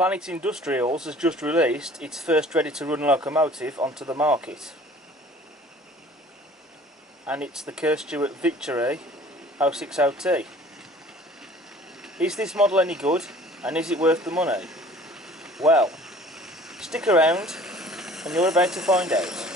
Planet Industrials has just released its first ready-to-run locomotive onto the market, and it's the Kerr Stuart Victory 060T. Is this model any good, and is it worth the money? Well, stick around and you're about to find out.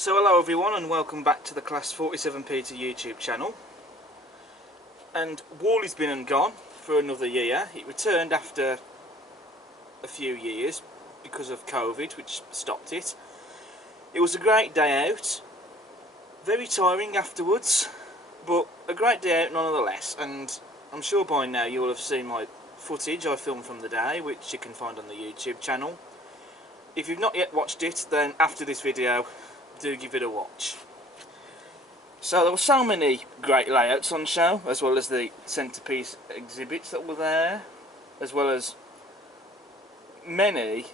So hello everyone, and welcome back to the Class 47P YouTube channel. And Wally's been and gone for another year. It returned after a few years because of COVID, which stopped it. It was a great day out, very tiring afterwards, but a great day out nonetheless. And I'm sure by now you will have seen my footage I filmed from the day, which you can find on the YouTube channel. If you've not yet watched it, then after this video do give it a watch. So there were so many great layouts on show, as well as the centrepiece exhibits that were there, as well as many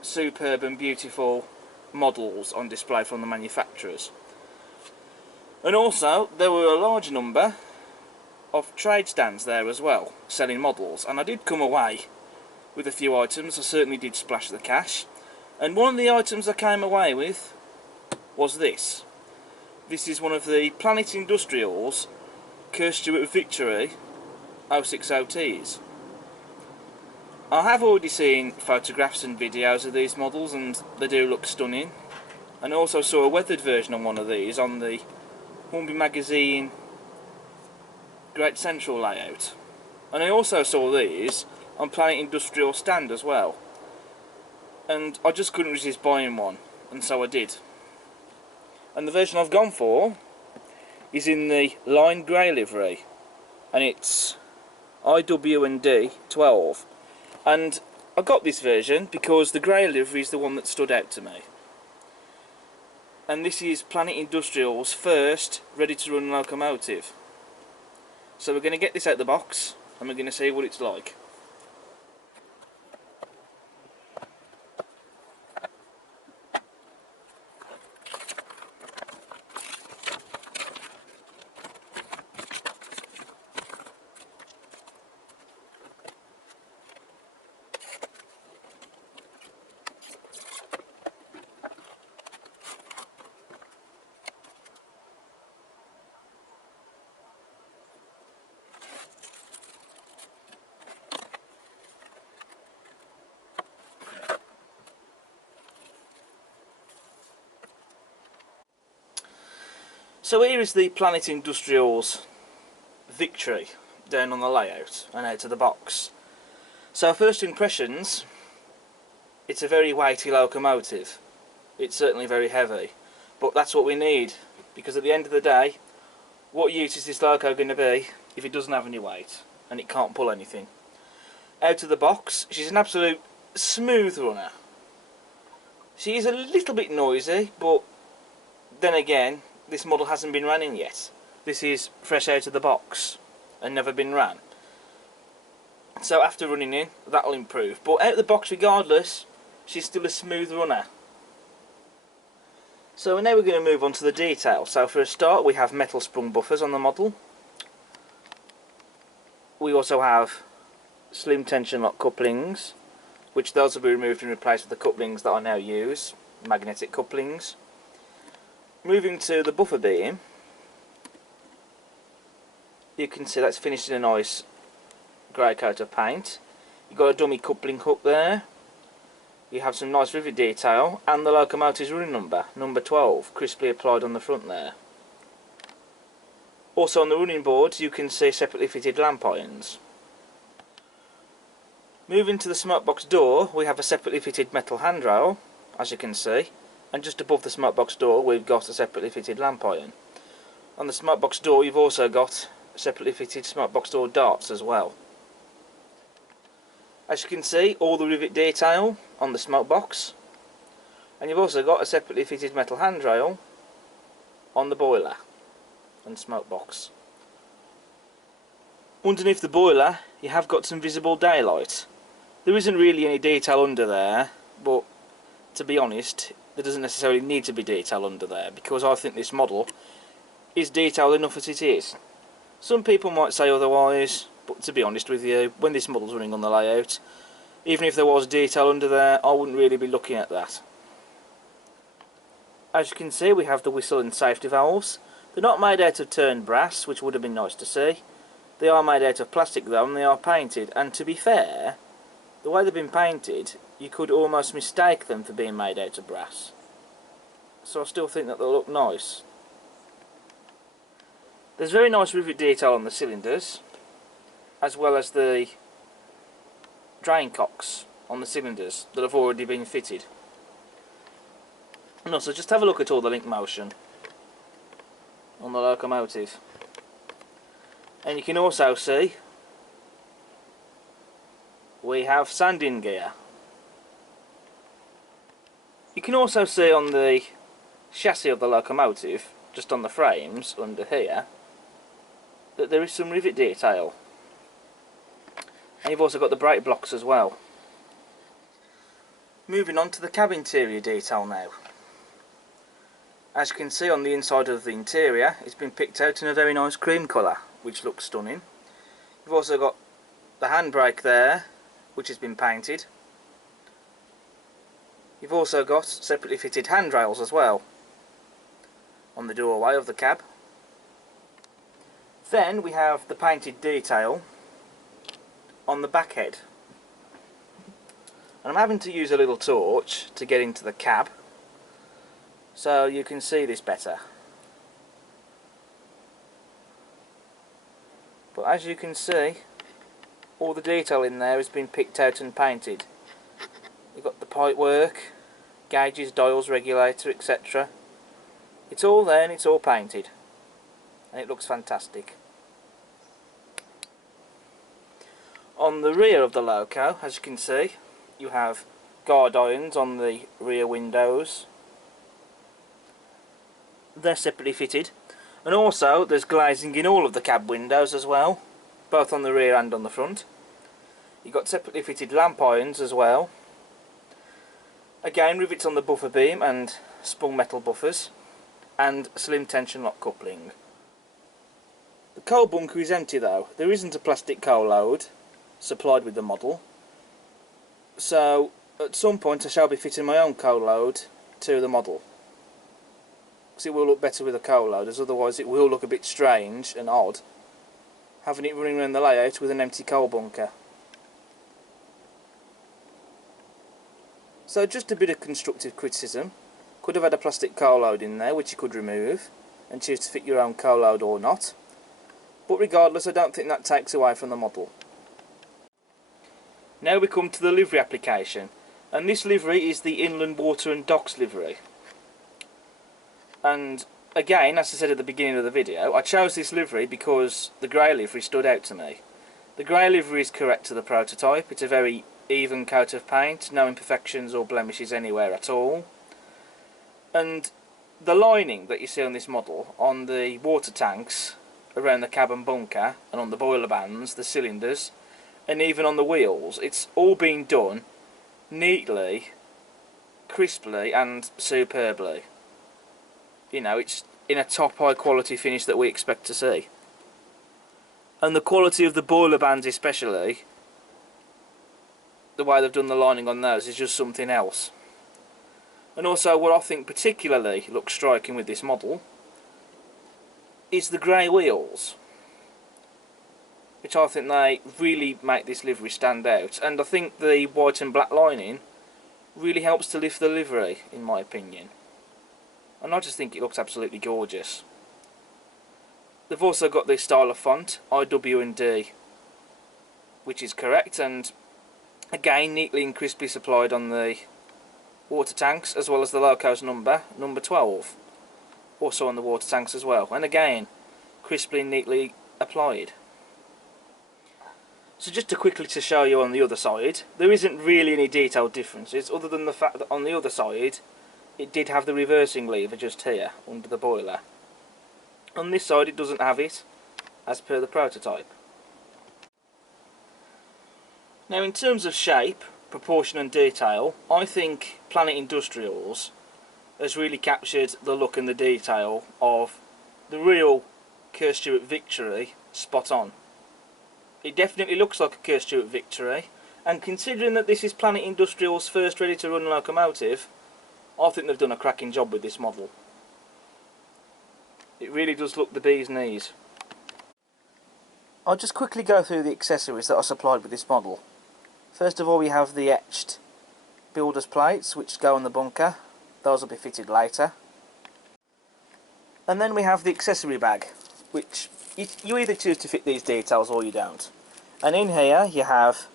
superb and beautiful models on display from the manufacturers. And also there were a large number of trade stands there as well, selling models, and I did come away with a few items. I certainly did splash the cash, and one of the items I came away with was this. This is one of the Planet Industrials Kerr Stuart Victory 060Ts. I have already seen photographs and videos of these models, and they do look stunning. And I also saw a weathered version of one of these on the Romping magazine Great Central layout. And I also saw these on Planet Industrial stand as well. And I just couldn't resist buying one, and so I did. And the version I've gone for is in the lime grey livery, and it's I.W D.12. And I got this version because the grey livery is the one that stood out to me. And this is Planet Industrial's first ready-to-run locomotive. So we're going to get this out of the box and we're going to see what it's like. So here is the Planet Industrials Victory down on the layout and out of the box. So first impressions, it's a very weighty locomotive. It's certainly very heavy, but that's what we need, because at the end of the day, what use is this loco going to be if it doesn't have any weight and it can't pull anything? Out of the box, she's an absolute smooth runner. She is a little bit noisy, but then again, this model hasn't been running yet. This is fresh out of the box and never been ran. So after running in, that'll improve. But out of the box regardless, she's still a smooth runner. So now we're going to move on to the detail. So for a start, we have metal sprung buffers on the model. We also have slim tension lock couplings, which those will be removed and replaced with the couplings that I now use, magnetic couplings. Moving to the buffer beam, you can see that's finished in a nice grey coat of paint. You've got a dummy coupling hook there. You have some nice rivet detail, and the locomotive's running number, number 12, crisply applied on the front there. Also on the running boards you can see separately fitted lamp irons. Moving to the smoke box door, we have a separately fitted metal handrail as you can see, and just above the smokebox door we've got a separately fitted lamp iron. On the smokebox door you've also got separately fitted smokebox door darts as well. As you can see, all the rivet detail on the smokebox, and you've also got a separately fitted metal handrail on the boiler and smokebox. Underneath the boiler you have got some visible daylight. There isn't really any detail under there, but to be honest, there doesn't necessarily need to be detail under there, because I think this model is detailed enough as it is. Some people might say otherwise, but to be honest with you, when this model's running on the layout, even if there was detail under there, I wouldn't really be looking at that. As you can see, we have the whistle and safety valves. They're not made out of turned brass, which would have been nice to see. They are made out of plastic though, and they are painted, and to be fair, the way they've been painted, you could almost mistake them for being made out of brass. So I still think that they'll look nice. There's very nice rivet detail on the cylinders, as well as the drain cocks on the cylinders that have already been fitted. And also just have a look at all the link motion on the locomotive. And you can also see we have sanding gear. You can also see on the chassis of the locomotive, just on the frames under here, that there is some rivet detail. And you've also got the brake blocks as well. Moving on to the cab interior detail now. As you can see on the inside of the interior, it's been picked out in a very nice cream colour, which looks stunning. You've also got the handbrake there, which has been painted. You've also got separately fitted handrails as well on the doorway of the cab. Then we have the painted detail on the back head. And I'm having to use a little torch to get into the cab so you can see this better. But as you can see, all the detail in there has been picked out and painted. You've got the pipe work, gauges, dials, regulator, etc. It's all there and it's all painted, and it looks fantastic. On the rear of the loco, as you can see, you have guard irons on the rear windows. They're separately fitted, and also there's glazing in all of the cab windows as well, both on the rear and on the front. You've got separately fitted lamp irons as well. Again, rivets on the buffer beam and sprung metal buffers, and slim tension lock coupling. The coal bunker is empty though. There isn't a plastic coal load supplied with the model, so at some point I shall be fitting my own coal load to the model, because it will look better with a coal load, as otherwise it will look a bit strange and odd having it running around the layout with an empty coal bunker. So just a bit of constructive criticism. Could have had a plastic coal load in there, which you could remove and choose to fit your own coal load or not, but regardless, I don't think that takes away from the model. Now we come to the livery application, and this livery is the Inland Water and Docks livery. And again, as I said at the beginning of the video, I chose this livery because the grey livery stood out to me. The grey livery is correct to the prototype. It's a very even coat of paint, no imperfections or blemishes anywhere at all. And the lining that you see on this model, on the water tanks, around the cabin bunker, and on the boiler bands, the cylinders, and even on the wheels, it's all been done neatly, crisply and superbly. You know, it's in a top high quality finish that we expect to see. And the quality of the boiler bands especially, the way they've done the lining on those is just something else. And also what I think particularly looks striking with this model is the grey wheels, which I think they really make this livery stand out, and I think the white and black lining really helps to lift the livery, in my opinion. And I just think it looks absolutely gorgeous. They've also got the style of font, I.W.D., which is correct, and again neatly and crisply supplied on the water tanks, as well as the loco's number 12, also on the water tanks as well, and again crisply and neatly applied. So just to show you on the other side, there isn't really any detailed differences other than the fact that on the other side it did have the reversing lever just here under the boiler. On this side it doesn't have it, as per the prototype. Now in terms of shape, proportion and detail, I think Planet Industrials has really captured the look and the detail of the real Kerr Stuart Victory spot on. It definitely looks like a Kerr Stuart Victory, and considering that this is Planet Industrial's first ready to run locomotive, I think they've done a cracking job with this model. It really does look the bee's knees. I'll just quickly go through the accessories that are supplied with this model. First of all, we have the etched builder's plates which go on the bunker. Those will be fitted later. And then we have the accessory bag, which you either choose to fit these details or you don't. And in here you have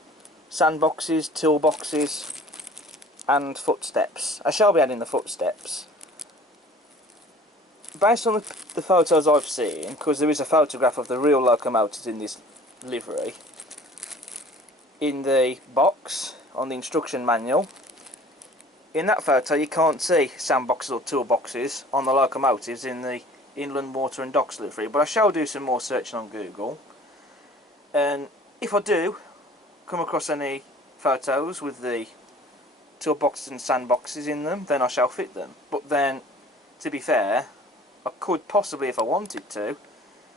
sandboxes, toolboxes and footsteps. I shall be adding the footsteps. Based on the photos I've seen, because there is a photograph of the real locomotives in this livery, in the box on the instruction manual, in that photo you can't see sandboxes or toolboxes on the locomotives in the Inland Water and Docks livery, but I shall do some more searching on Google, and if I do come across any photos with the toolboxes and sandboxes in them, then I shall fit them. But then, to be fair, I could possibly, if I wanted to,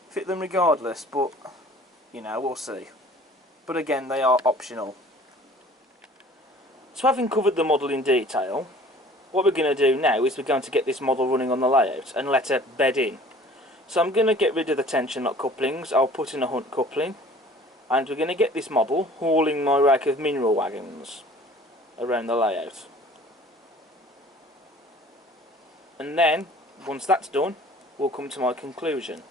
fit them regardless, but you know, we'll see. But again, they are optional. So having covered the model in detail, what we're going to do now is we're going to get this model running on the layout and let her bed in. So I'm going to get rid of the tension lock couplings, I'll put in a hunt coupling, and we're going to get this model hauling my rake of mineral wagons around the layout. And then, once that's done, we'll come to my conclusion.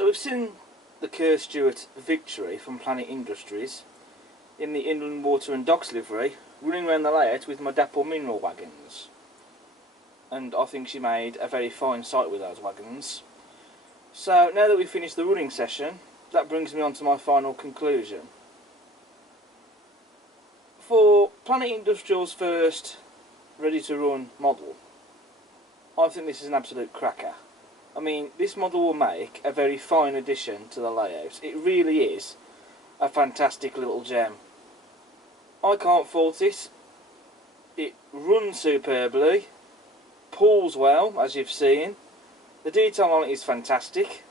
So we've seen the Kerr Stuart Victory from Planet Industries in the Inland Water and Docks livery, running around the layout with my Dapple mineral wagons. And I think she made a very fine sight with those wagons. So now that we've finished the running session, that brings me on to my final conclusion. For Planet Industrial's first ready to run model, I think this is an absolute cracker. I mean, this model will make a very fine addition to the layout. It really is a fantastic little gem. I can't fault it. It runs superbly, pulls well, as you've seen. The detail on it is fantastic.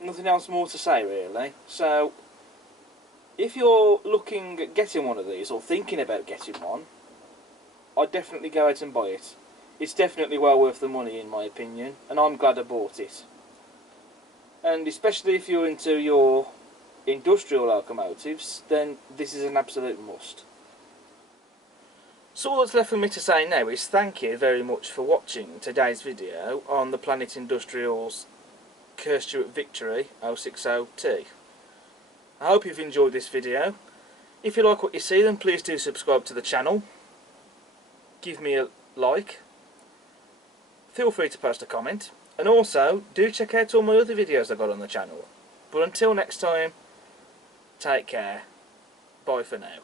Nothing else more to say really. So, if you're looking at getting one of these, or thinking about getting one, I'd definitely go out and buy it. It's definitely well worth the money in my opinion, and I'm glad I bought it. And especially if you're into your industrial locomotives, then this is an absolute must. So all that's left for me to say now is thank you very much for watching today's video on the Planet Industrial's Kerr Stuart Victory 060T. I hope you've enjoyed this video. If you like what you see, then please do subscribe to the channel. Give me a like. Feel free to post a comment, and also do check out all my other videos I've got on the channel. But until next time, take care. Bye for now.